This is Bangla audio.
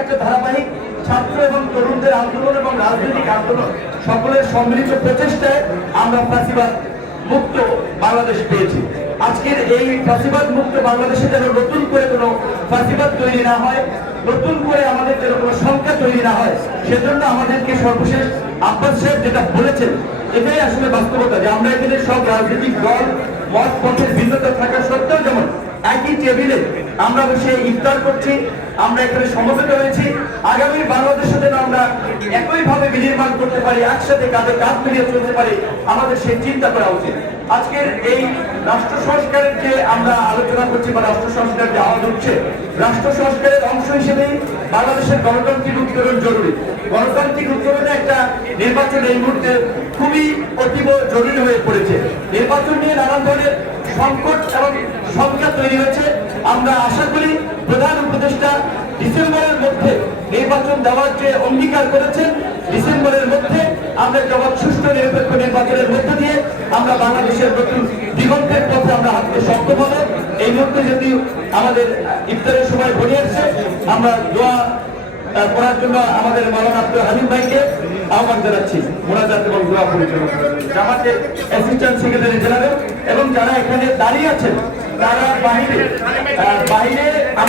একটা ধারাবাহিক ছাত্র এবং তরুণদের আন্দোলন এবং রাজনৈতিক আন্দোলন। সকলের সম্মিলিত প্রচেষ্টায় আমরা ফাঁসিবাদ মুক্ত বাংলাদেশ পেয়েছি। আজকের এই ফাঁসিবাদ মুক্ত বাংলাদেশে যেন নতুন করে কোনো ফাঁসিবাদ তৈরি না হয়, নতুন করে আমাদের যেন কোনো সংখ্যা তৈরি না হয়, সেজন্য আমাদেরকে সর্বশেষ আব্বাস সাহেব যেটা বলেছেন, এটাই আসলে বাস্তবতা যে আমরা এখানে সব রাজনৈতিক দল মত পথের ভিন্নতা থাকা সত্ত্বেও যেমন একই টেবিলে আমরা বসে ইফতার করছি আমরা এখানে সমবেত হয়েছি। আগামী বাংলাদেশে যেন আমরা একইভাবে বিনির্মাণ করতে পারি, একসাথে কাঁধে কাঁধ মিলিয়ে চলতে পারি, আমাদের সেই চিন্তা করা উচিত। আজকের এই রাষ্ট্র সংস্কারের যে আমরা আলোচনা করছি বা রাষ্ট্র সংস্কার যে আওয়াজ উঠছে, রাষ্ট্র সংস্কারের অংশ হিসেবেই বাংলাদেশের গণতান্ত্রিক উত্তরণ জরুরি। গণতান্ত্রিক উত্তরণে একটা নির্বাচন এই মুহূর্তে খুবই অতীব জরুরি হয়ে পড়েছে। নির্বাচন নিয়ে নানান ধরনের সংকট এবং সংখ্যা তৈরি হয়েছে। আমরা আশা করি প্রধান উপদেষ্টা ডিসেম্বরের মধ্যে নির্বাচন দেওয়ার যে অঙ্গীকার করেছেন। ডিসেম্বরের মধ্যে আমরা জবাব সুষ্ঠু নিরপেক্ষ নির্বাচনের মধ্য দিয়ে আমরা বাংলাদেশের নতুন দিগন্তের পথে আমরা হাঁটতে সক্ষম হব। এই মুহূর্তে যদি আমাদের ইফতারের সময় ঘনিয়ে আসছে আমরা দোয়া করার জন্য আমাদের মালানা আব্দুল ভাইকে আহ্বান জানাচ্ছি। মোনাজাত এবং দোয়া পরিচালনা জামাতের অ্যাসিস্ট্যান্ট সেক্রেটারি জেনারেল এবং যারা এখানে দাঁড়িয়ে আছেন, তারা বাইরে আমার